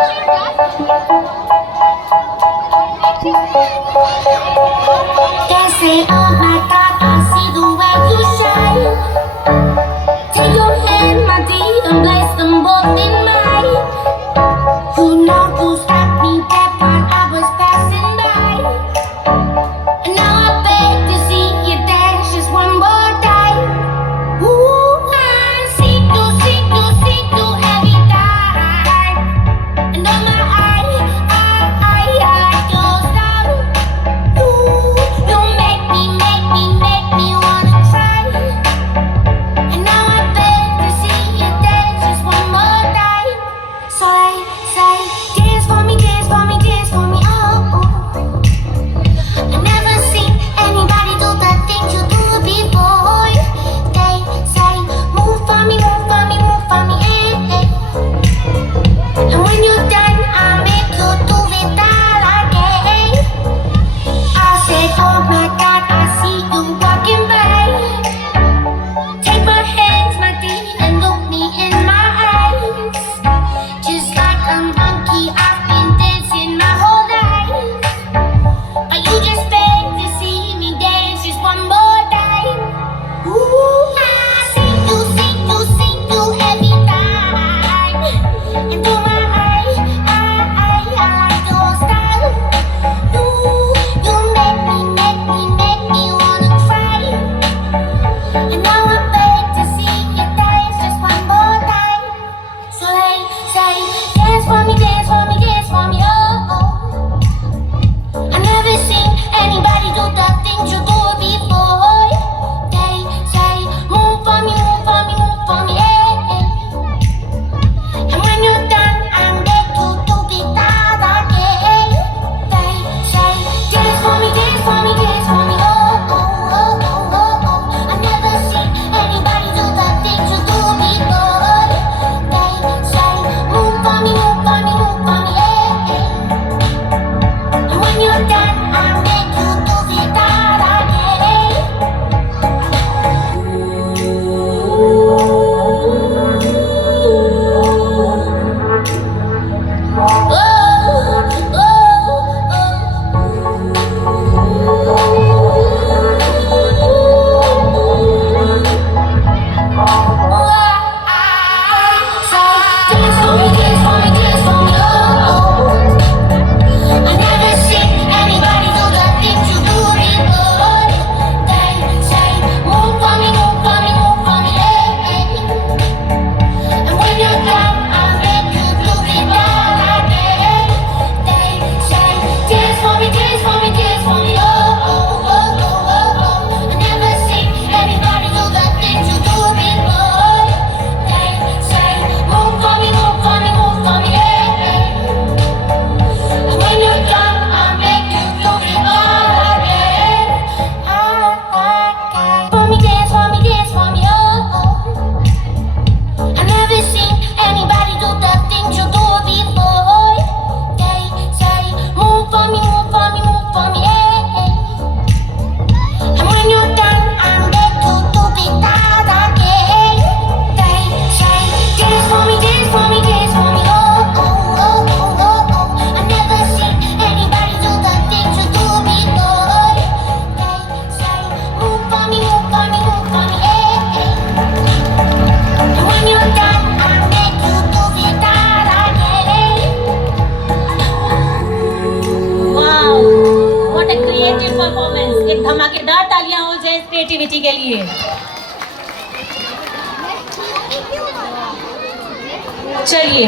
They say, oh my God, I see the way you shine. Take your hand, my dear, and place them both in mine. You know you stopped me dead while I was passing by. And now I beg to see you dance just one more time. Ooh, I see you every time. And on my I like your style. You make me wanna try. And now I beg to see you dance just one more time. So they say, dance for me, dance for me, dance for me, oh. I never seen anybody do the things you do before. They say, move for me, move for me, move for me, eh, eh. And when you're done, I'll make you do it all again. I said, oh my God, I see you walking by. Take my hands, my dear, and look me in my eyes. Just like a monkey, I've been dancing my whole life. But you just beg to see me dance just one more time. Ooh, I see you every time. And through my I like your style. You make me wanna cry. And now I beg to see you dance just one more time. So they say, dance for me, dance for me, dance for me, oh. I never seen anybody do the things you do before. They say, move for me, move for me, move for me, eh, eh. And when you're done, I'm back to do it all again. They say, dance for me, dance for me, dance for me, oh, oh, oh, oh, oh, oh. I never seen anybody do the things you do before. They say, move for me, move for me, move for me, eh, eh. And when you're done, I'll make you do it all again. I never seen anybody do the things you do before. They say, move for me, move for me, move for me, eh, eh. And when you're done, I'll make you do it all again. They say, dance for me, dance for me, dance for me, oh, oh, oh, oh, oh, oh. I never seen anybody do the things you do before. They say, move for me, move for me, move for me, eh, eh. And when you're done, I'll make you do it all again. For me, dance for me, dance for me, oh, oh. I never seen anybody do the things you do before. They say, move for me, move for me, move for me, eh, eh. And when you're done, I'm back to do it all again. They say, dance for me, dance for me, dance for me, oh, oh, oh, oh, oh, oh. I never seen anybody do the things you do before. They say, move for me, move for me, move for me, eh, eh. And when you're done, I'll make you do it all again. Wow, what a creative performance. एक धमाकेदार तालियां हो जाए इस creativity के लिए। चलिए